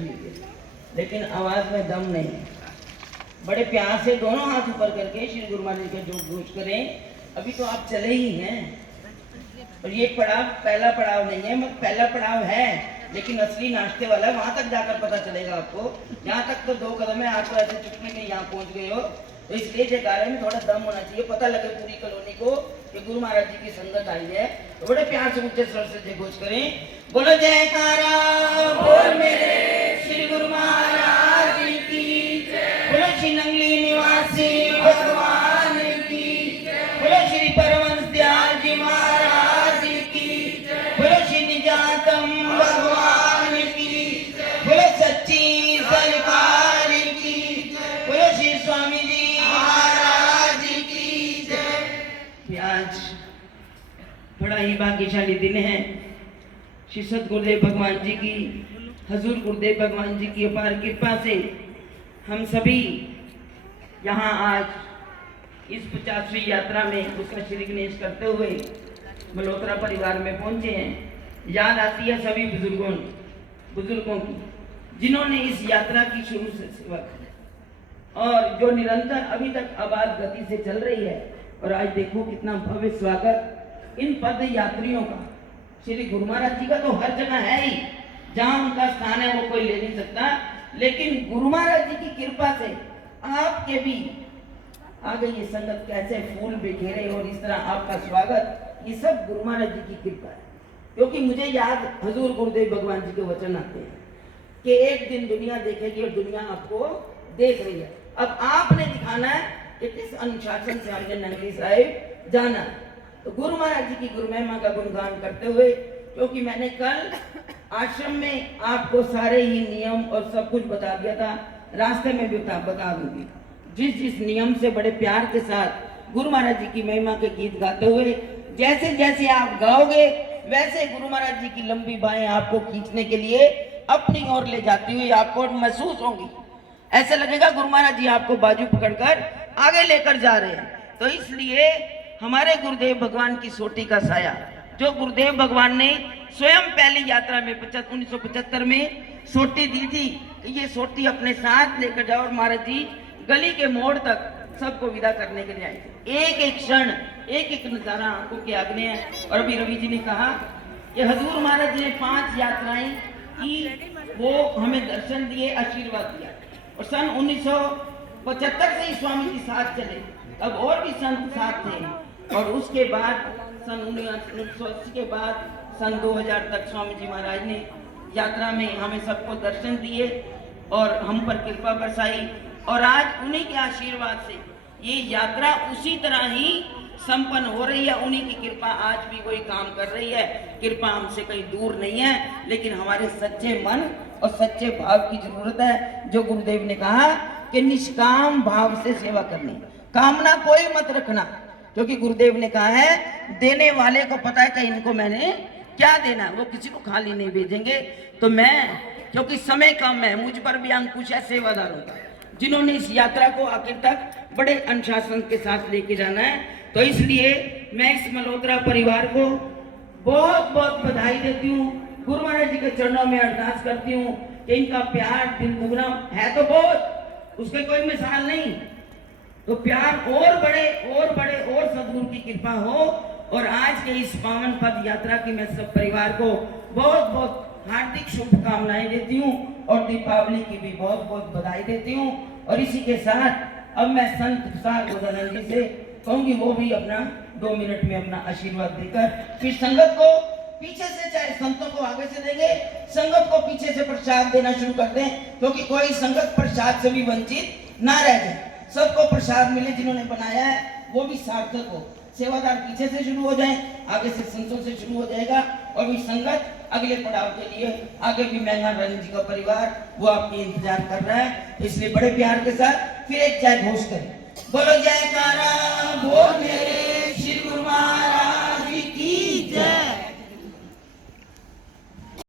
बैठी हुई है, लेकिन आवाज में दम नहीं है। बड़े प्यार से दोनों हाथ ऊपर करके श्री गुरु महाराज का जो घोष करें। अभी तो आप चले ही हैं, और ये पड़ाव पहला पड़ाव नहीं है, मत पहला पड़ाव है, लेकिन असली नाश्ते वाला वहां तक जाकर पता चलेगा आपको। यहाँ तक तो 2 कदम है, आप तो ऐसे चुटकी में यहाँ पहुंच गए हो। तो इसलिए जयकारे में थोड़ा दम होना चाहिए, पता लगे पूरी कॉलोनी को कि गुरु महाराज जी की संगत आई है। तो बड़े प्यार से ऊंचे स्वर से जय घोष करें, बोलो जयकारा बोल मेरे श्री गुरु महाराज की, बोलो श्री नंगली निवासी भगवान की, बोलो श्री परमहंस दयाल जी महाराज की, बोलो श्री निजातम भगवान की, बोलो सच्ची सरकार की, बोलो श्री स्वामी जी महाराज की जय। आज बड़ा ही भाग्यशाली दिन है। श्री सद्गुरुदेव भगवान जी की, हजूर गुरुदेव भगवान जी की अपार कृपा से हम सभी यहाँ आज इस 50वीं यात्रा में उसका श्री गणेश करते हुए मल्होत्रा परिवार में पहुंचे हैं। याद आती है सभी बुजुर्गों की, जिन्होंने इस यात्रा की शुरू से सेवा की और जो निरंतर अभी तक आबाद गति से चल रही है। और आज देखो कितना भव्य स्वागत इन पद यात्रियों का। श्री गुरु महाराज जी का तो हर जगह है ही, जहां उनका स्थान है वो कोई ले नहीं सकता, लेकिन गुरु महाराज जी की कृपा से आपके भी आ गई ये संगत, कैसे फूल बिखेरे और इस तरह आपका स्वागत, ये सब गुरु महाराज जी की कृपा है। क्योंकि मुझे याद हजूर गुरुदेव भगवान जी के वचन आते हैं कि एक दिन दुनिया देखेगी और दुनिया आपको देख रही है। अब आपने दिखाना है कि किस अनुशासन से हमने नंगली साहिब जाना। तो गुरु महाराज जी की गुरु महिमा का गुणगान करते हुए, क्योंकि मैंने कल आश्रम में आपको सारे ही नियम और सब कुछ बता दिया था, रास्ते में भी बता दूंगी। जिस जिस नियम से बड़े प्यार के साथ गुरु महाराज जी की महिमा के गीत गाते हुए जैसे जैसे आप गाओगे, वैसे गुरु महाराज जी की लंबी बाहें आपको खींचने के लिए अपनी ओर ले जाती हुई आपको महसूस होंगी। ऐसा लगेगा गुरु महाराज जी आपको बाजू पकड़कर आगे लेकर जा रहे हैं। तो इसलिए हमारे गुरुदेव भगवान की सोटी का साया, जो गुरुदेव भगवान ने स्वयं पहली यात्रा में 1975 में सोटी दी थी, ये सोटी अपने साथ लेकर जाओ। और महाराज जी गली के मोड़ तक सबको विदा करने के लिए आए थे। एक एक क्षण, एक एक नजारा आंखों के आगे है। और अभी रवि जी ने कहा कि हजूर महाराज जी ने 5 यात्राएं की, वो हमें दर्शन दिए, आशीर्वाद दिया। और सन 1975 से ही स्वामी जी साथ चले, अब और भी संत साथ थे। और उसके बाद सन 1980 के बाद सन 2000 तक स्वामी जी महाराज ने यात्रा में हमें सबको दर्शन दिए और हम पर कृपा बरसाई। और आज उन्हीं के आशीर्वाद से ये यात्रा उसी तरह ही संपन्न हो रही है। उन्हीं की कृपा आज भी वही काम कर रही है। कृपा हमसे कहीं दूर नहीं है, लेकिन हमारे सच्चे मन और सच्चे भाव की जरूरत है। जो गुरुदेव ने कहा कि निष्काम भाव से सेवा करनी, कामना कोई मत रखना, क्योंकि गुरुदेव ने कहा है देने वाले को पता है कि इनको मैंने क्या देना, वो किसी को खाली नहीं भेजेंगे। तो मैं, क्योंकि समय कम है, मुझ पर भी अंकुश है सेवादारों का, जिन्होंने इस यात्रा को आखिर तक बड़े अनुशासन के साथ लेके जाना है। तो इसलिए मैं इस मल्होत्रा परिवार को बहुत बहुत बधाई देती हूँ। गुरु महाराज जी के चरणों में अरदास करती हूँ कि इनका प्यार दिल दुगना है तो बहुत, उसके कोई मिसाल नहीं। तो प्यार और बढ़े और बढ़े और सद्गुरु की कृपा हो। और आज के इस पावन पद यात्रा की मैं सब परिवार को बहुत बहुत हार्दिक शुभकामनाएं देती हूँ और दीपावली की भी बहुत बहुत बधाई देती हूँ। और इसी के साथ अब मैं संत प्रसाद गोदानंद जी से कहूँगी वो भी अपना 2 मिनट में अपना आशीर्वाद देकर फिर संगत को पीछे से, चाहे संतों को आगे से देंगे, संगत को पीछे से प्रसाद देना शुरू कर दें, क्योंकि कोई संगत प्रसाद से भी वंचित ना रह जाए। सबको प्रसाद मिले, जिन्होंने बनाया है वो भी सार्थक हो। सेवादार पीछे से शुरू हो जाएं, आगे से संतों से शुरू हो जाएगा। और भी संगत अगले पड़ाव के लिए आगे भी मेहमान रंजन जी का परिवार वो आपकी इंतजार कर रहा है। इसलिए बड़े प्यार के साथ फिर एक जय घोष करें, बोलो जयकारा बोल मेरे श्री गुरु महाराज की जय।